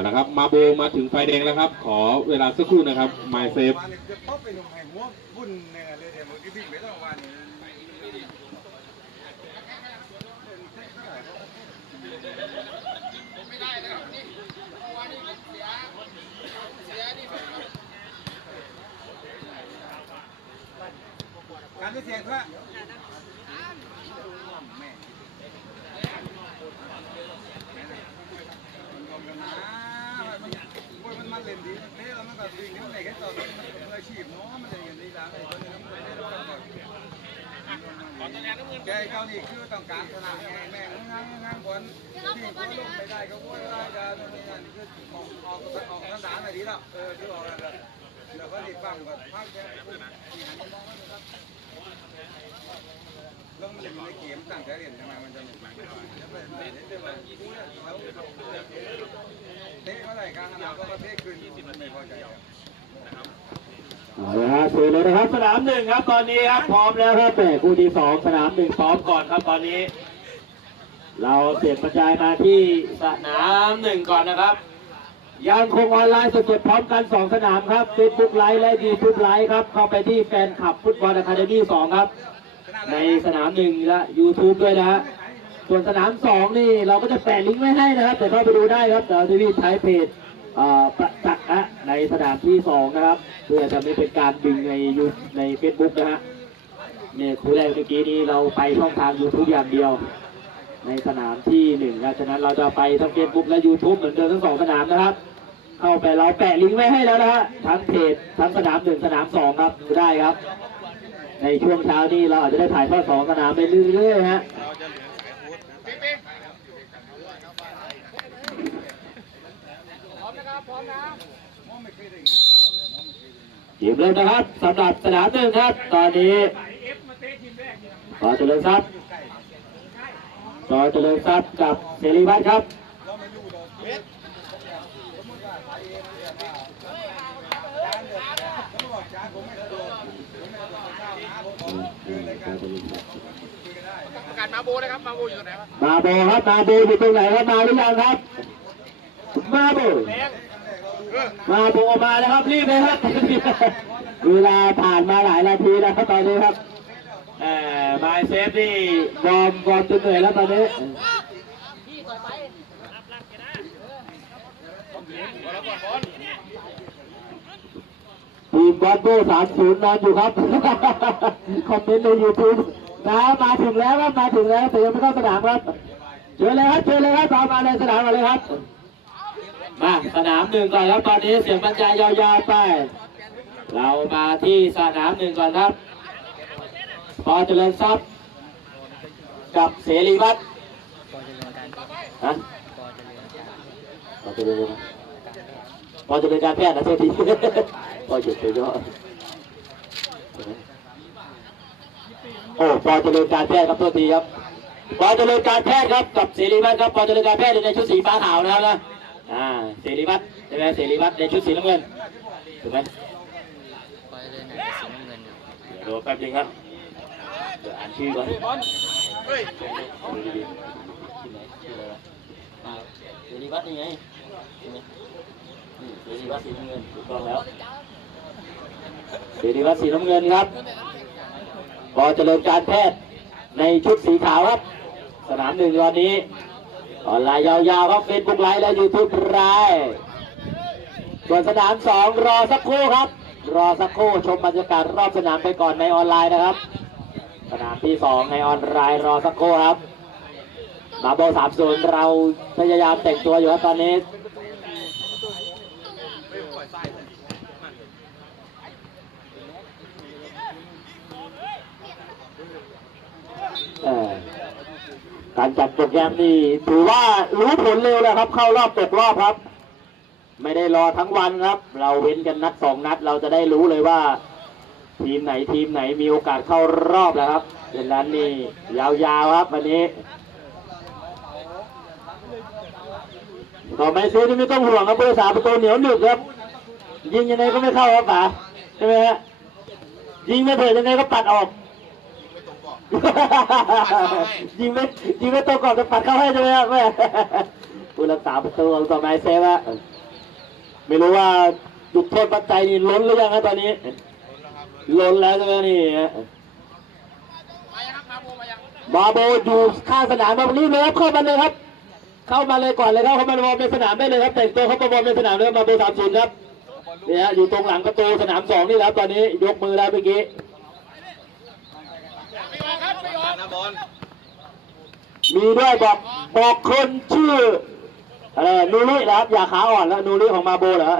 เอาละครับ มาโบมาถึงไฟแดงแล้วครับ ขอเวลาสักครู่นะครับไมเซฟวันนี้จะป๊อปไปลงให้หัวบุญเนี่ยเลยเดี๋ยวมึงที่วิ่งไปต้องวันนี้ การที่เสียงเพื่อแม่มันงงกันนะมันมันมันเล่นดีเท่แล้วมันก็วิ่งที่ไหนกันต่อมันมืออาชีพเนาะมันเล่นกันดีแล้วไอ้คนนี้มันไม่ได้ร้อนแบบ แกเจ้านี่คือต้องการชนะไงแม่งงานงานบอลที่เขาลงไปได้ก็ว่าได้กันนี่นี่คือออกออกออกสนามอะไรดีล้วเออที่บอกแล้วแล้วก็รีบฟังก่อนพักแกที่หันมองมันครับลงมันจะมีในเกมตั้งใจเรียนทำไมมันจะไม่ไม่ได้เดี๋ยวไปเดี๋ยวไปดูแล้วเขาเตะเขาได้กลางอนาคตก็เตะขึ้นไม่พอใจ เอาละฮะเชิญเลยนะครับสนามหนึ่งครับตอนนี้ครับพร้อมแล้วครับแต่คู่ที่สองสนามหนึ่งซ้อมก่อนครับตอนนี้ เราเปลี่ยนกระจายมาที่สนามหนึ่งก่อนนะครับ ยังคงออนไลน์สดๆพร้อมกันสองสนามครับ Facebook ไลฟ์และ YouTube ไลฟ์ครับ เข้าไปที่แฟนคลับฟุตบอลอะคาเดมี่สองครับ ในสนามหนึ่งและ YouTube ด้วยนะฮะส่วนสนามสองนี่เราก็จะแปะลิงก์ไว้ให้นะครับ แต่เข้าไปดูได้ครับเราจะมีใช้เพจ ประจักษ์นะในสนามที่สองนะครับ เพื่อจะไม่เป็นการดึงในยูในเฟซบุ๊กนะฮะเนี่ยครูแรกเมื่อกี้นี้เราไปช่องทาง YouTube อย่างเดียว ในสนามที่หนึ่งนะฉะนั้นเราจะไปทั้งเฟซบุ๊กและ YouTube เหมือนเดิมทั้งสองสนามนะครับเข้าไปเราแปะลิงก์ไว้ให้แล้วนะฮะทั้งเพจทั้งสนามหนึ่งสนามสองครับดูได้ครับ ในช่วงเช้านี้เราอาจจะได้ถ่ายทอดสองสนามไปเรื่อยๆฮะ มองไม่ เคยได้งานมองไม่เคยได้งานทีมเริ่มนะครับสำหรับสนามหนึ่งครับ ตอนนี้ต่อเจริญทรัพย์ต่อเจริญทรัพย์กับเสรีวัฒน์ครับเราไม่รู้เราเวทสมมติว่าไปเองเนี่ยว่าจานเนี่ยสมมติว่าจานผมไม่สะดวกผมไม่สะดวกข้าวนะผมขอคืนรายการคุยกันได้ประกาศมาโบนะครับมาโบอยู่ตรงไหนวะมาโบครับมาโบอยู่ตรงไหนครับมาหรือยังครับ มาโบ มาโบมาแล้วครับรีบเลยครับเวลาผ่านมาหลายนาทีแล้วครับตอนนี้ครับแหมไมเซฟนี่วอร์มวอร์มจนเหนื่อยแล้วตอนนี้ทีมบอลโบ้สามศูนย์นอนอยู่ครับคอมเมนต์ในยูทูบนะมาถึงแล้วครับมาถึงแล้วแต่ยังไม่เข้าสนามครับเชิญเลยครับเชิญเลยครับตามมาในสนามมาเลยครับ มาสนามหนึ่งก่อนครับตอนนี้เสียงบรรยายยาวๆไป เรามาที่สนามหนึ่งก่อนครับพอเจริญทรัพย์กับเสรีวัฒน์ฮะพอเจริญพอเจริญการแพทย์นะโทษทีพอหยุดไปก็โอ้ปอเจริญการแพทย์ครับโทษทีครับปอเจริญการแพทย์ครับกับเสรีวัฒน์ครับปอเจริญการแพทย์ในชุดสีฟ้าขาวนะครับนะ อ่าเสรีวัฒน์ใช่ไหมเสรีวัฒน์ในชุดสีน้ำเงินถูกไหมก็จะเล่นในสีน้ำเงินเดี๋ยวแป๊บนึงครับเดี๋ยวอ่านชื่อก่อนเฮ้ยดูดีๆชื่อไหนชื่ออะไรวะอ่าเสรีวัฒน์นี่ไงใช่ไหมนี่เสรีวัฒน์สีน้ำเงินถูกต้องแล้วเสรีวัฒน์สีน้ำเงินครับพอเจริญการแพทย์ในชุดสีขาวครับ สนามหนึ่งตอนนี้ ออนไลน์ยาวๆครับเฟซบุ๊กไลฟ์และยูทูบไลฟ์ส่วนสนามสองรอสักครู่ครับ รอสักครู่ชมบรรยากาศรอบสนามไปก่อนในออนไลน์นะครับ สนามที่สองในออนไลน์รอสักครู่ครับมาโบสามศูนย์เราพยายามแต่งตัวอยู่ครับตอนนี้ เอ่อ การจัดโปรแกรมนี่ถือว่ารู้ผลเร็วแล้วครับ เข้ารอบตกรอบครับ ไม่ได้รอทั้งวันครับ เราเว้นกันนัดสองนัด เราจะได้รู้เลยว่า ทีมไหนทีมไหนมีโอกาสเข้ารอบแล้วครับดังนั้นนี่ยาวๆครับวันนี้ต่อไปซื้อที่ไม่ต้องห่วงครับเบอร์สามประตูเหนียวหนึบครับ ยิงยังไงก็ไม่เข้าครับป๋าใช่ไหมฮะยิงไม่เถิดยังไงก็ปัดออก ยิงไม่ยิงไม่ตรงกรอบจะปัดเข้าให้ใช่ไหมครับแม่ผู้รักษาประตูต่อไม้เซฟอะไม่รู้ว่าจุดโทษปัจจัยนี่ล้นหรือยังฮะตอนนี้ ล้นแล้วใช่ไหมนี่มายังครับาโบอยู่ข้างสนามมารีบเลยครับเข้ามาเลยครับ เข้ามาเลยก่อนเลยครับเข้ามาวอร์มในสนามได้เลยครับแต่งตัวเข้ามาวอร์มในสนามเลยบมาโบสามศูนย์ครับเนี่ยฮะอยู่ตรงหลังประตูสนามสองนี่และครับตอนนี้ยกมือแล้วเมื่อกี้ ไม่ออกครับไม่ออกนะบอลมีด้วยบอกบอกคนชื่ออะไรนูรินะครับอย่าขาอ่อนแล้วนูริของมาโบเหรอ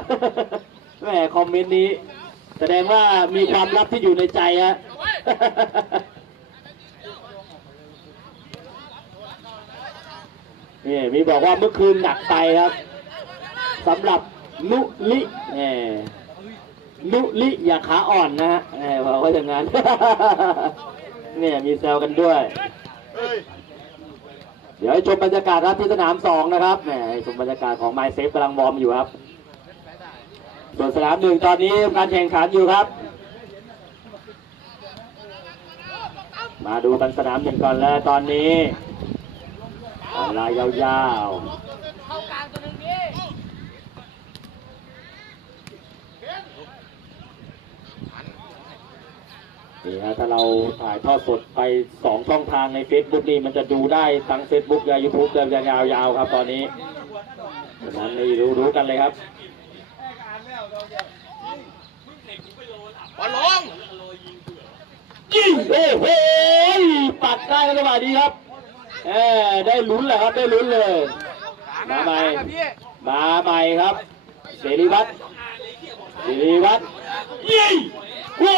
แหมคอมเมนต์นี้ แสดงว่ามีความลับที่อยู่ในใจฮะนี่มีบอกว่าเมื่อคืนหนักไปครับสำหรับนุลิแหมนุลิอย่าขาอ่อนนะฮะแหมบอกว่าอย่างนั้น เนี่ยมีแซวกันด้วย เดี๋ยวให้ชมบรรยากาศครับที่สนามสองนะครับแหมให้ชมบรรยากาศของไมเซฟกำลังวอร์มอยู่ครับ ส่วนสนามหนึ่งตอนนี้การแข่งขันอยู่ครับ มาดูกันสนามหนึ่งก่อนแล้วตอนนี้เวลายาวข้ากลางตัวหนึ่งดิ ๆ นี่ฮะถ้าเราถ่ายทอดสดไปสองช่องทางใน Facebook นี่มันจะดูได้ทั้ง Facebook และ YouTube จะยาวๆครับตอนนี้ฉะนั้นนี่รู้ๆกันเลยครับบอลลงยิงโอ้โหปัดได้ครับจังหวะนี้ครับแหมได้ลุ้นแหละครับได้ลุ้นเลย มาใหม่พี่มาใหม่ครับเสรีวัตรเสรีวัตรยิง โอ้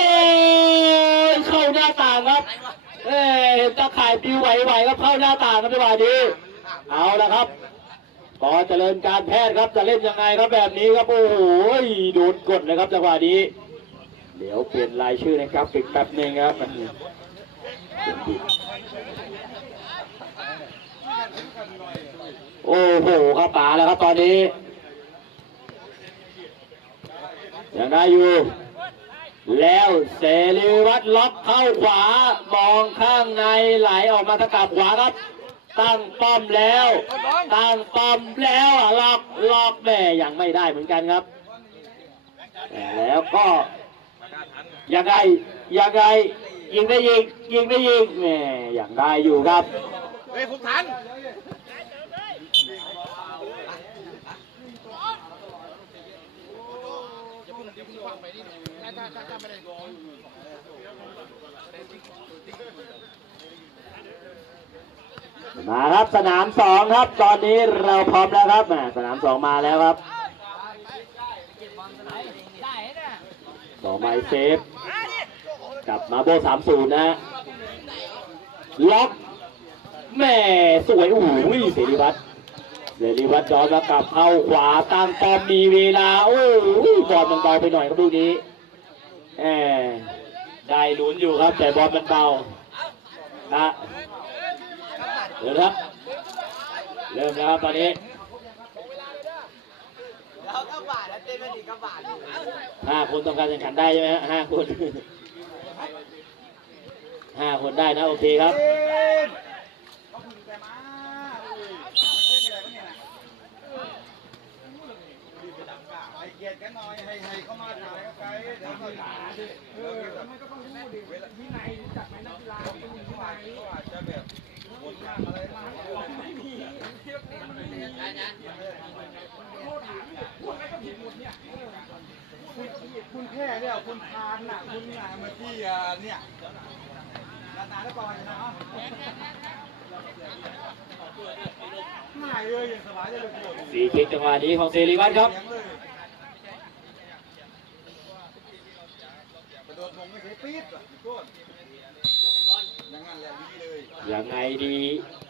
ยเข้าหน้าต่างครับเอ้ยเห็นตะข่ายปิวไหวๆครับเข้าหน้าต่างครับจังหวะนี้เอาละครับพอเจริญการแพทย์ครับจะเล่นยังไงครับแบบนี้ครับโอ้โหโดนกดเลยครับจังหวะนี้ เดี๋ยวเปลี่ยนรายชื่อในกราฟิกแป๊บหนึงครับมันโอ้โหครับป๋าแล้วครับตอนนี้ยังได้อยู่ แล้วเสรีวัตรล็อกเข้าขวามองข้างในไหลออกมาทางกับขวาครับ ตั้งป้อมแล้ว ตั้งป้อมแล้วล็อกล็อกแม่ยังไม่ได้เหมือนกันครับแล้วก็ยังไงยังไงยิงได้ยิงยิงได้ยิงแม่ยังได้อยู่ครับเฮ้ยผมทัน มาครับสนามสองครับ ตอนนี้เราพร้อมแล้วครับแหมสนามสองมาแล้วครับต่อไมเซฟกลับมาโบสามศูนย์นะฮะล็อกแม่สวยโอ้โหเสรีวัตรเสรีวัตรย้อนมากลับเข้าขวาตั้งป้อมมีเวลา โอ้โหบอลมันเบาไปหน่อยครับลูกนี้ แหมได้ลุ้นอยู่ครับ แต่บอลมันเบานะเดี๋ยวนะครับ เริ่มแล้วครับตอนนี้เราก็บาดแล้วเต้นไม่ดีก็บาดห้าคนต้องการแข่งขันได้ใช่ไหมฮะห้าคนห้าคนได้นะโอเคครับ ให้เเกียดกันหน่อยให้ให้เขามาถ่ายเขาไปเดี๋ยวเขาด่าดิเออทำไมก็ต้องรู้ดิวินัยรู้จักไหมนักกีฬาเป็นวินัยเขอาจจะแบบบนข้างอะไรมาไม่มีเทียบนี่มันไม่มีโทษหลังพูดอะไรก็ผิดหมดเนี่ยคุณคุณแพ้เนี่ยคุณทานน่ะคุณนายมาที่เนี่ยนานาแล้วก่อนนะสีเช็คจังหวะนี้ของเซรีวันครับ เสียงเลยกระโดดมงไม่เคยปี๊ดอะโคตรอย่างนั้นแหละดีเลยยังไงดี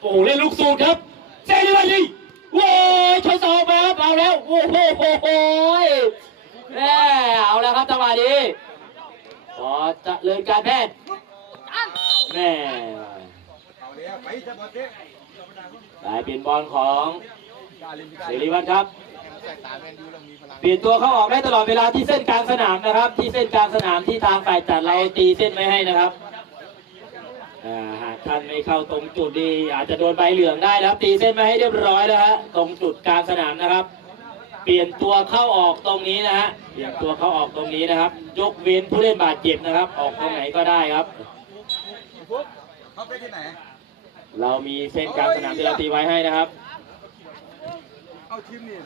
โอ้เล่นลูกสูตรครับเสรีวัตรยิงโว้ยชนสองมาครับเอาแล้ว โอ้โหโหโหยแม่เอาแล้วครับจังหวะนี้พอจะเลินการแพทย์แม่เอาแล้วไปจะบอลเจ๊ได้เปลี่ยนบอลของกาเล่นกาเสรีวัตรครับ เรามีพลังเปลี่ยนตัวเข้าออกได้ตลอดเวลาที่เส้นกลางสนามนะครับ ที่เส้นกลางสนามที่ทางฝ่ายจัดเราตีเส้นไว้ให้นะครับอ่าหากท่านไม่เข้าตรงจุดดีอาจจะโดนใบเหลืองได้นะครับ ตีเส้นมาให้เรียบร้อยแล้วฮะตรงจุดกลางสนามนะครับ เปลี่ยนตัวเข้าออกตรงนี้นะฮะเปลี่ยนตัวเข้าออกตรงนี้นะครับ ยกเว้นผู้เล่นบาดเจ็บนะครับ ออกตรงไหนก็ได้ครับปุ๊บเขาไปที่ไหนเรามีเส้นกลางสนามที่เราตีไว้ให้นะครับ เอาทีมนี่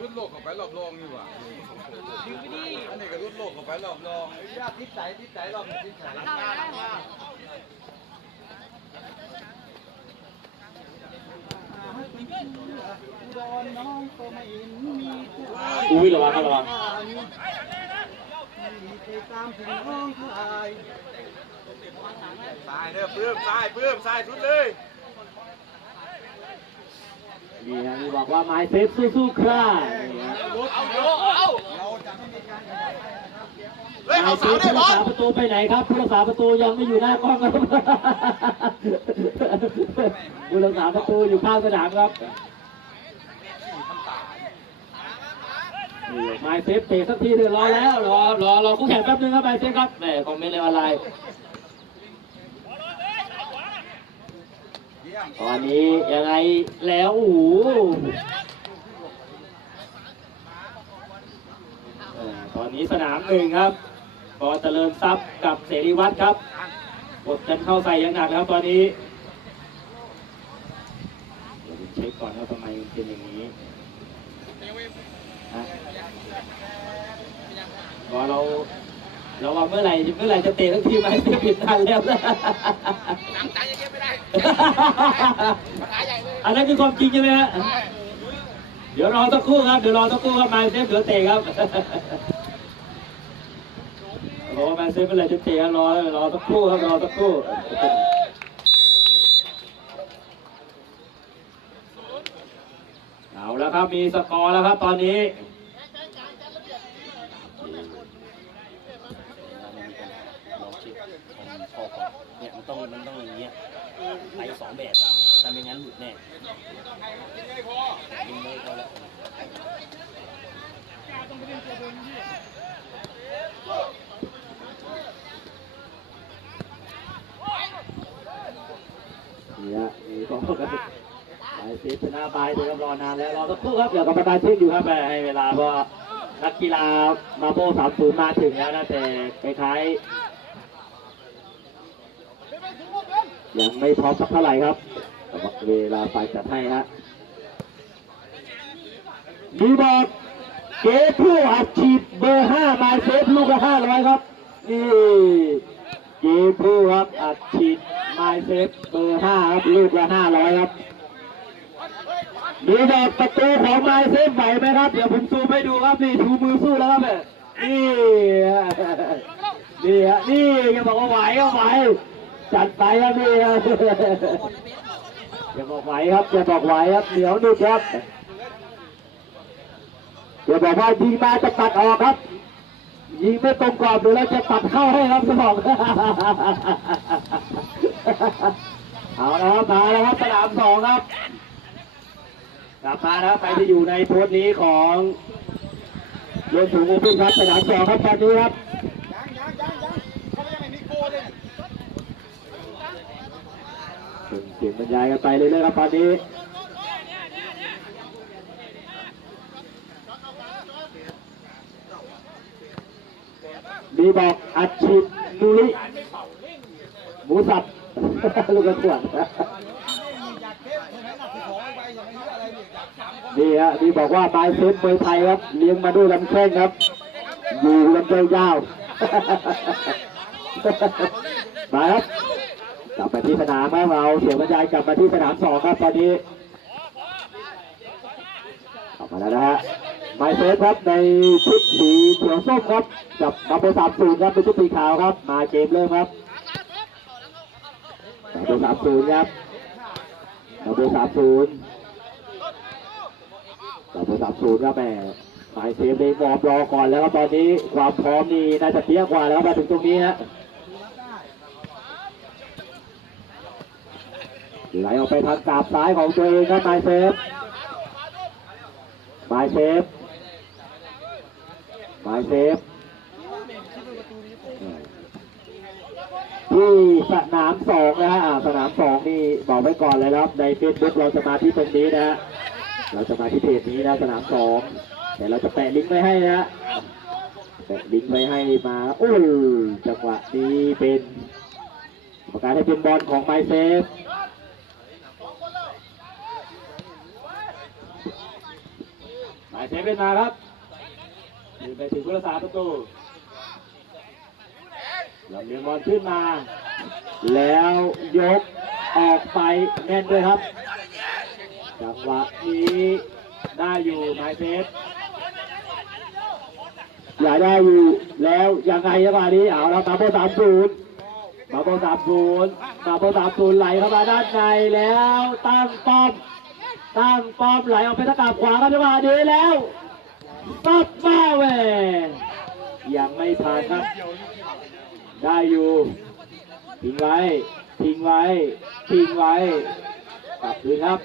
รุ่นโลกเข้าไปรอบรองนี่หว่าอันนี้ก็รุ่นโลกเข้าไปรอบรองญาติทิศไหนทิศไหนรอบทิศไหนอุ้ยระวังครับระวังทรายเด้อปื้มทรายปื้มทรายสุดเลย นี่ฮะนี่บอกว่าไม้เซฟสู้ๆครับนี่ฮะเอาเอาเราจะไม่มีการเฮ้ยไม้เอาเซสาฟได้ผู้บรัอกลษาประตูไปไหนครับผู้รักษาประตูยังไม่อยู่หน้ากล้องครับผู้รักษาประตูอยู่ข้างสนามครับนี่ไม้เซฟเตะสักทีเดียวรอแล้วรอรอรอคู่แข่งแป๊บนึงครับไม้เซฟครับแหมคอมเมนต์ในออนไลน์ เยี่ยม ตอนนี้ยังไงแล้วโอ้โหตอนนี้สนามหนึ่งครับกอเจริญทรัพย์กับเสรีวัฒน์ครับกดกันเข้าใส่อย่างหนักนะครับตอนนี้เดี๋ยวเช็คก่อนว่าทำไมเป็นอย่างนี้ฮะพอเราเราว่าเมื่อไหร่เมื่อไหร่จะเตะทั้งทีมไหมเสียผิดทันแล้วนะ อันนั้นคือความจริงใช่ไหมฮะเดี๋ยวรอสักครู่ครับ เดี๋ยวรอสักครู่ครับมาเซฟเดี๋ยวเตะครับบอมาเซฟเป็นไรจะเตะรอรอสักครู่ครับรอสักครู่เอาแล้วครับมีสกอร์แล้วครับตอนนี้พอก่อนเนี่ยมันต้องมันต้องอย่างเงี้ย ไปสองแบบถ้าไม่งั้นหลุดแน่ยิงไม่พอแล้วนี่ฮะมีสองกันไปเซฟชนะบายเดี๋ยวครับรอนานแล้วรอสักครู่ครับเดี๋ยวกรรมการเช็คอยู่ครับให้เวลาเพราะนักกีฬามาโบสามศูนย์มาถึงแล้วนะแต่คล้ายๆ ยังไม่พร้อมสักเท่าไหร่ครับแต่ว่าเวลาไปจัดให้ฮะมีบอกเกผู้อัดฉีดเบอร์ห้ามาเซฟลูกละห้าร้อยครับนี่เกผู้ครับอัดฉีดมาเซฟเบอร์ห้าครับลูกละห้าร้อยครับมีบอกประตูของไมเซฟไหวไหมครับ เดี๋ยวผมซูมให้ดูครับนี่ชูมือสู้แล้วครับเนี่ยนี่ฮะนี่ฮะนี่แกบอกว่าไหวก็ไหว จัดไปครับนี่ครับอย่าบอกไหวครับอย่าบอกไหวครับเหนียวนิดครับอย่าบอกว่ายิงมาจะตัดออกครับยิงไม่ตรงกรอบเดี๋ยวเราจะตัดเข้าให้ครับสมองเอาละครับมาแล้วครับสนามสองครับกลับมานะครับใครที่อยู่ในโพสต์นี้ของรวมถึงอเพ่นครับสนามสองครับตอนนี้ครับยังยังยังยังเขายังไม่มีโกเลย ส่งเสียงบรรยายกันไปเรื่อยๆครับตอนนี้มีบอกอัดฉีดนุริหมูสับลูกกระสวนอยากเทปคนไหนหนักที่ของไปอย่างนี้อะไรเนี่ยอยากสามคนนี่ฮะมีบอกว่าไม้เซฟมวยไทยครับ เลี้ยงมาด้วยลำแข้งครับ อยู่กันยาวมาครับ กลับไปที่สนามครับเราเสียงบรรยายกลับมาที่สนามสองครับตอนนี้กลับมาแล้วนะฮะไมเซฟครับในชุดสีเขียวส้มครับกับนัมเบอร์สามศูนย์ครับเป็นชุดสีขาวครับ มาเกมเริ่มครับนัมเบอร์สามศูนย์ครับนัมเบอร์สามศูนย์นัมเบอร์สามศูนย์ครับแหม่ไมเซฟได้วอร์มรอก่อนแล้วครับตอนนี้ความพร้อมนี่น่าจะเตี้ยกว่าแล้วมาถึงตรงนี้ฮะ ไหลออกไปทางกาบซ้ายของตัวเองครับไมเซฟไมเซฟไมเซฟที่สนามสองนะฮะสนามสองนี่บอกไว้ก่อนเลยครับในเฟซบุ๊กเราจะมาที่ตรงนี้นะฮะเราจะมาที่เพจนี้นะสนามสองแต่เราจะแปะลิงก์ไว้ให้นะฮะแปะลิงก์ไว้ให้มาโอ้จังหวะนี้เป็นประกาศให้เป็นบอลของไมเซฟไม เซฟเป็นมาครับยืนไปถึงผู้รักษาประตูลำเลียงบอลขึ้นมา แล้วยกออกไปแน่นด้วยครับ จังหวะนี้ได้อยู่นายเซฟอย่าได้อยู่แล้วยังไงจังหวะนี้เอาแล้วมโบสามศูนย์มาโบสามศูนย์มาโบสามศูนย์ไหลเข้ามาด้านในแล้วตั้งป้อม ตั้งป้อมไหลออกไปทางขวาครับจังหวะนี้แล้วตับมาเวยยังไม่ผ่านครับ ได้อยู่ทิ้งไว้ทิ้งไว้ทิ้งไว้กลับคืนครับ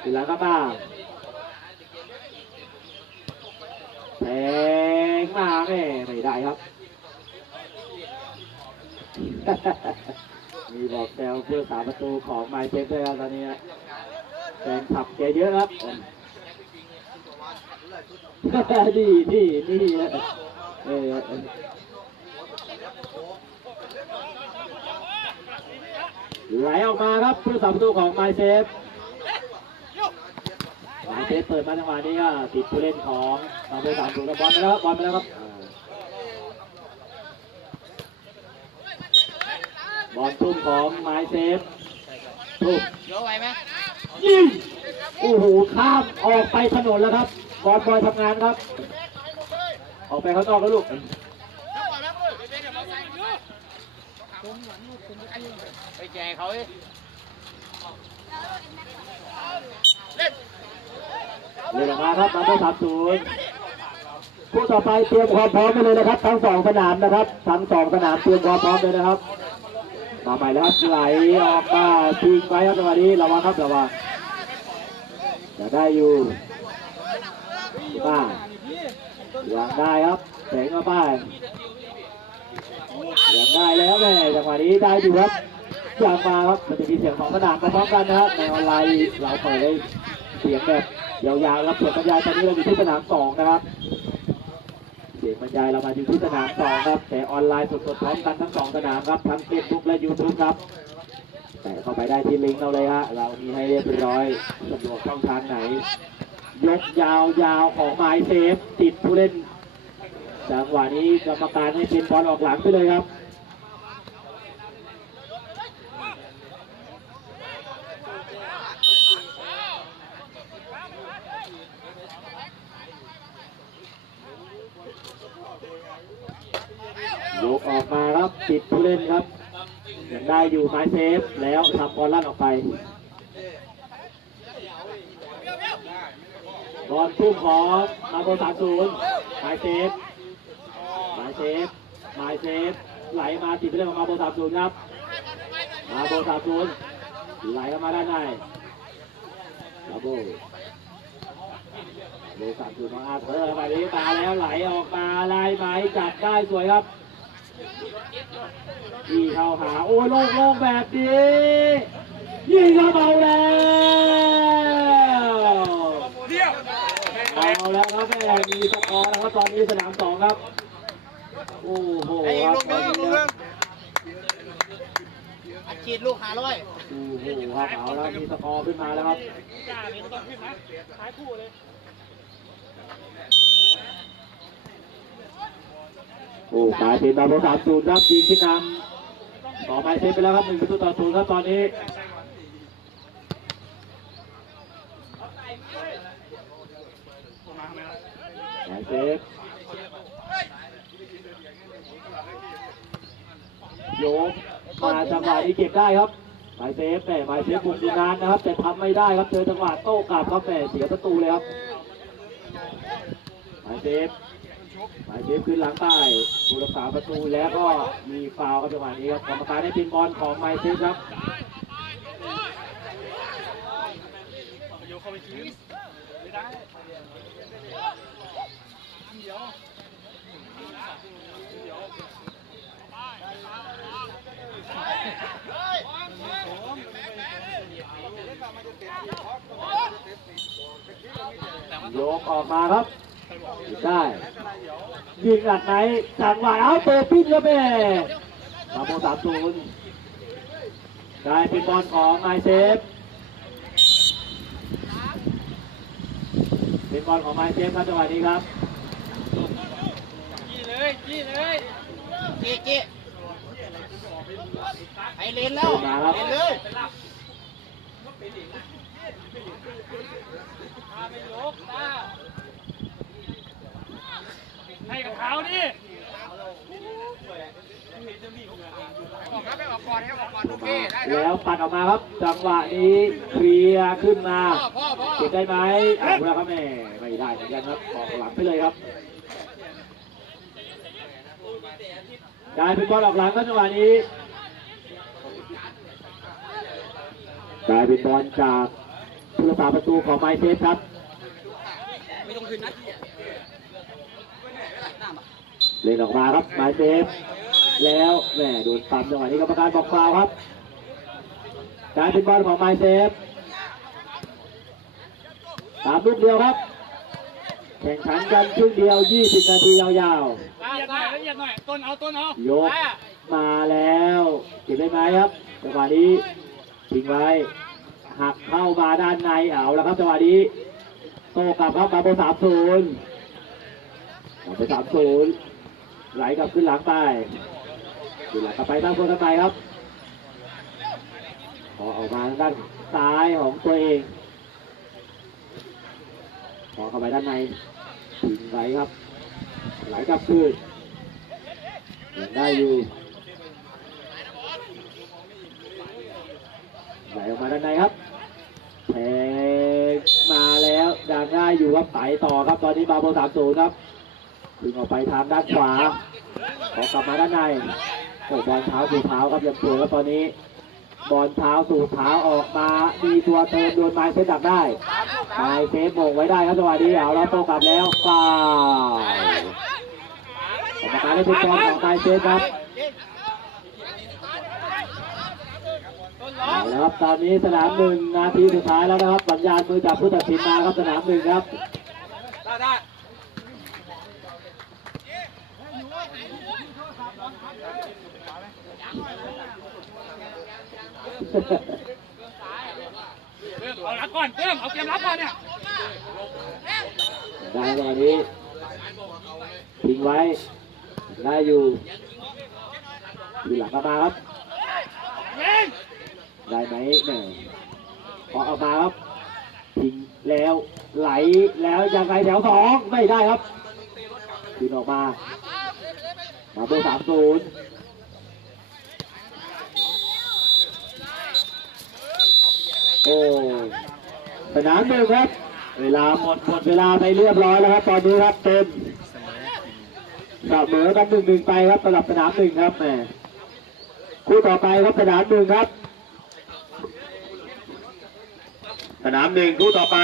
คืนหลังครับมาแทงมาแม่ไม่ได้ครับ มีบอกแซวเพื่อสามประตูของไมเซฟด้วยครับตอนนี้แฟนขับแกเยอะครับดีดีดีเออไหลออกมาครับผู้สามประตูของไมเซฟไมเซฟเปิดมาจังหวะนี้ก็ติดผู้เล่นของสามประตูสามศูนย์บอลไปแล้วบบอลไปแล้วครับ บอลทุ่มของไมเซฟทุ่มเยอะไปไหมยิงโอ้โหข้ามออกไปถนนแล้วครับบอลบอยทำงานครับ ออกไปข้างนอกแล้วลูกไปแจกเขาดิเล่นออกมาครับมาเบอร์สามศูนย์ผู้ต่อไปเตรียมความพร้อมไปเลยนะครับ ทั้งสองสนามนะครับ ทั้งสองสนามเตรียมความพร้อมเลยนะครับ มาใหม่แล้วครับไหลออกมาทิ้งไว้ครับจังหวะนี้ระวังครับระวังจะได้อยู่มายังได้ครับแสงมาป้ายยังได้แล้วแม่จังหวะนี้ได้อยู่ครับยังมาครับมันจะมีเสียงของสนามไปพร้อมกันนะครับในออนไลน์เราเปิดได้เสียงแบบยาวๆครับเสียงบรรยายตอนนี้เราอยู่ที่สนามสองนะครับ เสียงบรรยายเรามาอยู่ที่สนามสองครับ แต่ออนไลน์สดๆพร้อมกันทั้งสองสนามครับ ทั้งเฟซบุ๊กและยูทูบครับ แต่เข้าไปได้ที่ลิงก์เราเลยฮะ เรามีให้เรียบร้อยสะดวกช่องทางไหน ยกยาวยาวของไมเซฟติดผู้เล่นจังหวะนี้กรรมการให้เป็นบอลออกหลังไปเลยครับ ออกมาครับติดผู้เล่นครับยังได้อยู่ไม้เซฟแล้วทำบอลลั่นออกไปบอลทุ่ของมาโกสามศูนย์ไม้เซฟไม้เซฟไม้เซฟไหลมาติดผู้เล่นของมาโกสามศูนย์ครับมาโกสามศูนย์ไหลเข้ามาด้านในมาโบโบสามศูนย์ของอาเธอร์ไปนี้ตาแล้วไหลออกมาลายไหมจัดได้สวยครับ ที่เข้าหาโอ้ยโล่งๆแบบนี้ยิงเข้าเอาแล้วเอาแล้วครับแม่มีสกอร์แล้วครับตอนนี้สนามสองครับโอ้โหครับตอนนี้ครับอัดฉีดลูกหาร้อยโอ้โหครับเอาแล้วมีสกอร์ขึ้นมาแล้วครับโอ้กลายเป็นดาวสามศูนย์ครับยิงขึ้นนำ ต่อไปเซฟไปแล้วครับหนึ่งประตูต่อศูนย์ครับตอนนี้หมายเซฟโยกมาจังหวะนี้เก็บได้ครับหมายเซฟแต่หมายเซฟบุกอยู่นานนะครับ แต่ทำไม่ได้ครับเจอจังหวะโต้กลับครับแต่เสียประตูเลยครับหมายเซฟ หมายเซฟขึ้นหลังใต้ผู้รักษาประตูแล้วก็มีฟาวล์ครับจังหวะนี้ครับกรรมการได้เป็นบอลของหมายเซฟครับโยกออกมาครับ ได้ยิงหลักไหนจังหวะเอาเตะปิ้นครับแม่มาโมสามศูนย์กลายเป็นบอลของไมเซฟเป็นบอลของไมเซฟครับจังหวะนี้ครับจี้เลยจี้เลยจี้จี้ไอเลนแล้วมาครับเลนเลย ให้กับเขาดิออกครับไปออกก่อนให้ออกก่อนโอเคได้คแล้รับวปัดออกมาครับ จังหวะนี้เคลียร์ขึ้นมาพ่อพ่อพ่อเก็บได้ไหมเอาแล้วครับแม่ไม่ได้เหมือนกันครับออกหลังไปเลยครับกลายเป็นบอลออกหลังครับจังหวะนี้กลายเป็นบอลจากผู้รักษาประตูของไมเซฟครับไม่ต้องคืนนะ เล่นออกมาครับไมเซฟแล้วแหม่โดนปั๊มจังหวะนี้กรรมการบอกฟาวครับ กายเป็นบอลของไมเซฟตามลูกเดียวครับ แข่งขันกันครึ่งเดียว 20 นาทียาวละเอียดหน่อยละเอียดหน่อยต้นเอาต้นเอาๆยกมาแล้วเก็บได้ไหมครับจังหวะนี้ทิ้งไว้หักเข้ามาด้านในเอาแล้วครับจังหวะนี้โต้กลับครับมาโบสามศูนย์มาโบสามศูนย์ ไหลกลับขึ้นหลังไปขึ้นหลังกลับไปตั้งคนกันไปครับพอออกมาทางด้านซ้ายของตัวเองพอเข้าไปด้านในทิ้งไว้ครับ ไหลกลับคืนยังได้อยู่ไหลออกมาด้านในครับแทงมาแล้วดังได้อยู่ครับไปต่อครับตอนนี้บาโบสามศูนย์ครับ ถึงออกไปทางด้านขวา ขอกลับมาด้านในโอ้บอลเท้าสู่เท้าครับยังสวยครับตอนนี้ บอลเท้าสู่เท้าออกมามีตัวเติมโดนไม้เซฟดักได้ไม้เซฟโมงไว้ได้ครับจังหวะนี้เอาแล้วโตกลับแล้วฟาวกรรมการได้เป็นบอลของไม้เซฟครับเอาแล้วครับตอนนี้สนามหนึ่งนาทีสุดท้ายแล้วนะครับสัญญาณมือจับผู้ตัดสินมาครับสนามหนึ่งครับ ได้ได้ เพิ่มเอารับก่อนเพิ่มเอาเกมรับก่อนเนี่ยได้ตอนนี้ทิ้งไว้ได้อยู่อยู่หลังกลับมาครับเล่นได้ไหมแหม่พอเอามาครับทิ้งแล้วไหลแล้วยังไงแถวสองไม่ได้ครับขึ้นออกมามาเบอร์สามศูนย์ โอ้สนามหนึ่งครับ เวลาหมดหมดเวลาไปเรียบร้อยแล้วครับ ตอนนี้ครับเต็มเสมอกันหนึ่งหนึ่งไปครับสำหรับสนามหนึ่งครับแหมคู่ต่อไปครับสนามหนึ่งครับ สนามหนึ่งคู่ต่อไป